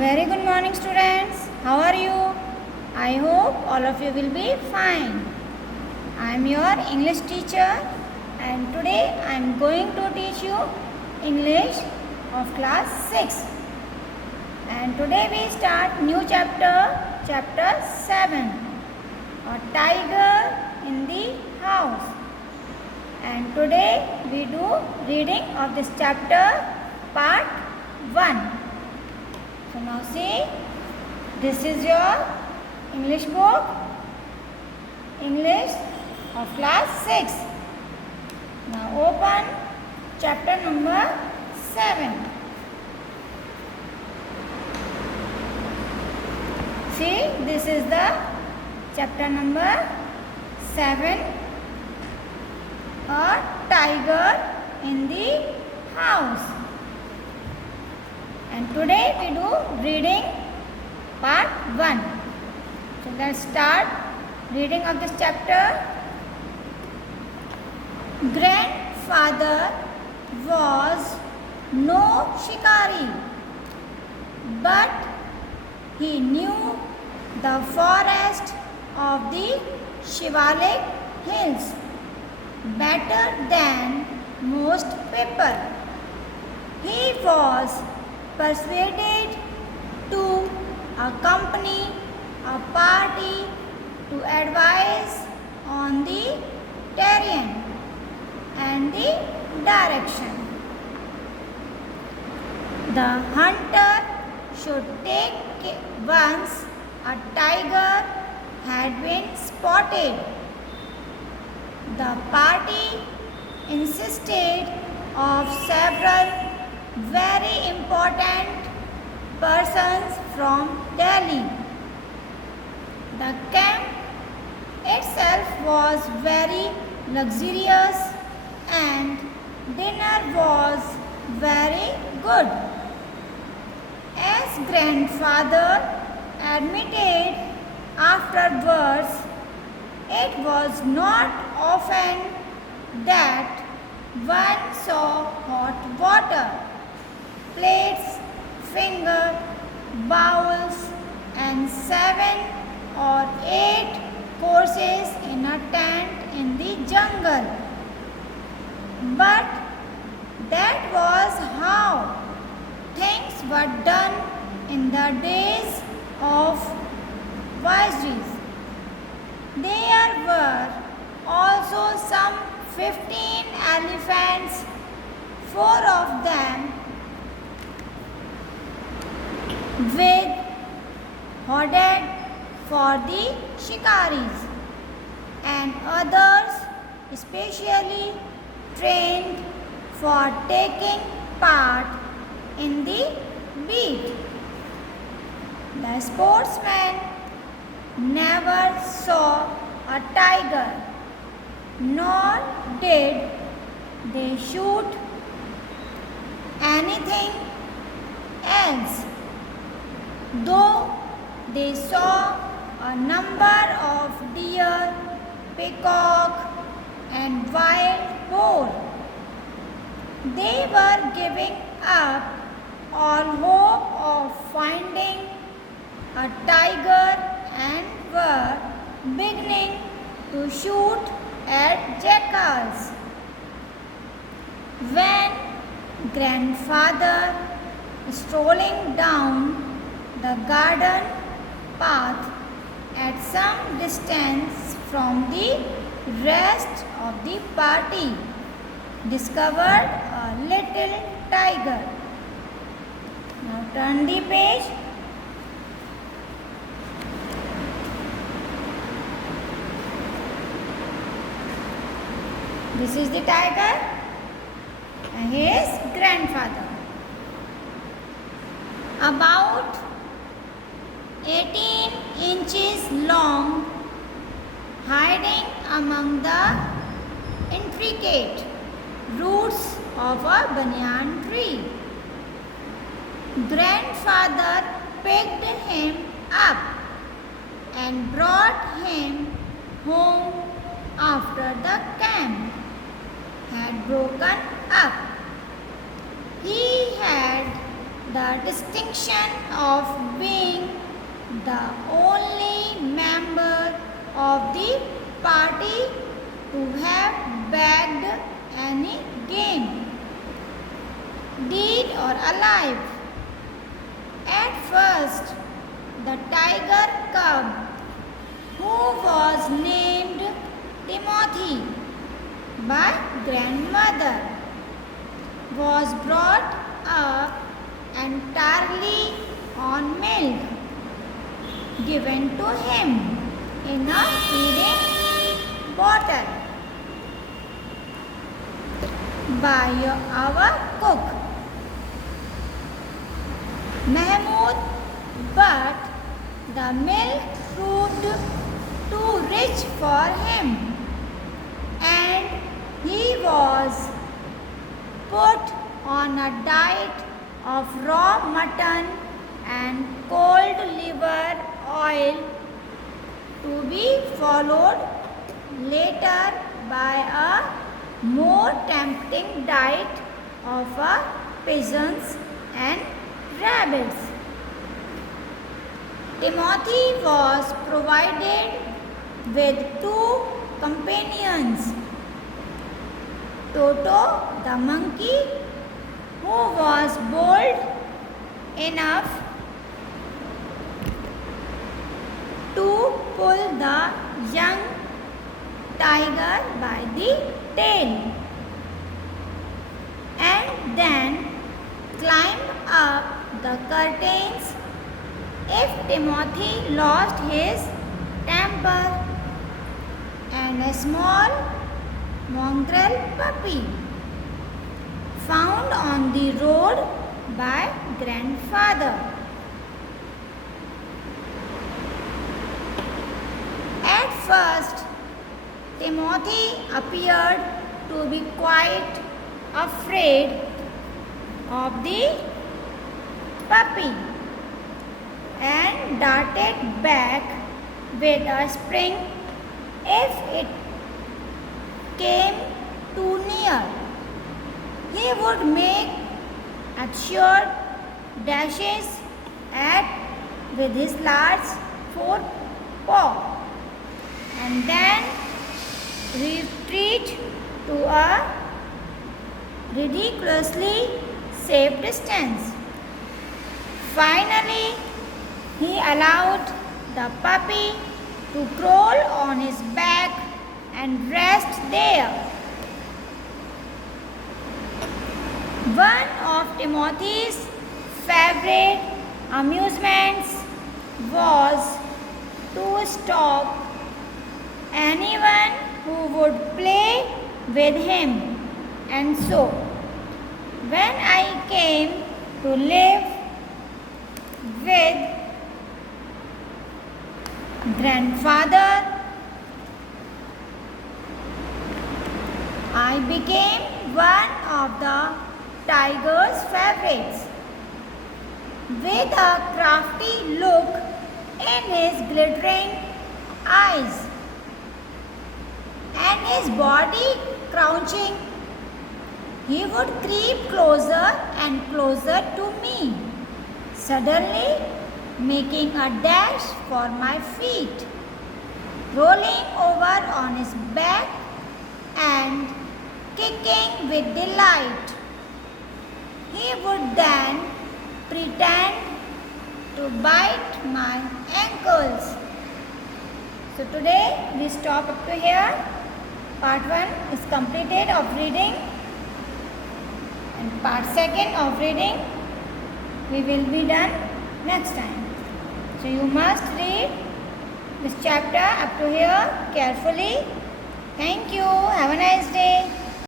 Very good morning, students. How are you? I hope all of you will be fine. I am your English teacher and today I am going to teach you English of class 6. And today we start new chapter 7. A tiger in the house. And today we do reading of this chapter part 1. So now see, this is your English book, English of class 6. Now open chapter number 7. See, this is the chapter number 7, a tiger in the house. And today we do reading part 1. So let's start reading of this chapter. Grandfather was no shikari, but he knew the forest of the Shivalik hills better than most people. He was persuaded to accompany a party to advise on the terrain and the direction. The hunter should take once a tiger had been spotted. The party insisted of several very important persons from Delhi. The camp itself was very luxurious and dinner was very good. As grandfather admitted afterwards, it was not often that one saw hot water, plates, finger, bowls and 7 or 8 courses in a tent in the jungle. But that was how things were done in the days of viceroys. There were also some 15 elephants, 4 of them with hooded for the shikaris and others specially trained for taking part in the beat. The sportsmen never saw a tiger, nor did they shoot anything else, though they saw a number of deer, peacock and wild boar. They were giving up all hope of finding a tiger and were beginning to shoot at jackals. When grandfather, strolling down the garden path at some distance from the rest of the party, discovered a little tiger. Now turn the page. This is the tiger and his grandfather. About 18 inches long, hiding among the intricate roots of a banyan tree. Grandfather picked him up and brought him home after the camp had broken up. He had the distinction of being the only member of the party to have bagged any game, dead or alive. At first, the tiger cub, who was named Timothy by grandmother, was brought up entirely on milk given to him in a feeding bottle by our cook Mahmoud, but the milk proved too rich for him, and he was put on a diet of raw mutton and cold liver oil, to be followed later by a more tempting diet of pigeons and rabbits. Timothy was provided with two companions, Toto the monkey, who was bold enough to pull the young tiger by the tail and then climb up the curtains if Timothy lost his temper, and a small mongrel puppy found on the road by grandfather. At first, Timothy appeared to be quite afraid of the puppy and darted back with a spring if it came too near. He would make assured dashes at with his large forepaw and then retreat to a ridiculously safe distance. Finally, he allowed the puppy to crawl on his back and rest there. One of Timothy's favorite amusements was to stalk anyone who would play with him, and so when I came to live with grandfather, I became one of the tiger's favorites. With a crafty look in his glittering eyes and his body crouching, he would creep closer and closer to me, suddenly making a dash for my feet, rolling over on his back and kicking with delight. He would then pretend to bite my ankles. So today we stop up to here. Part 1 is completed of reading, and part 2 of reading we will be done next time. So you must read this chapter up to here carefully. Thank you. Have a nice day.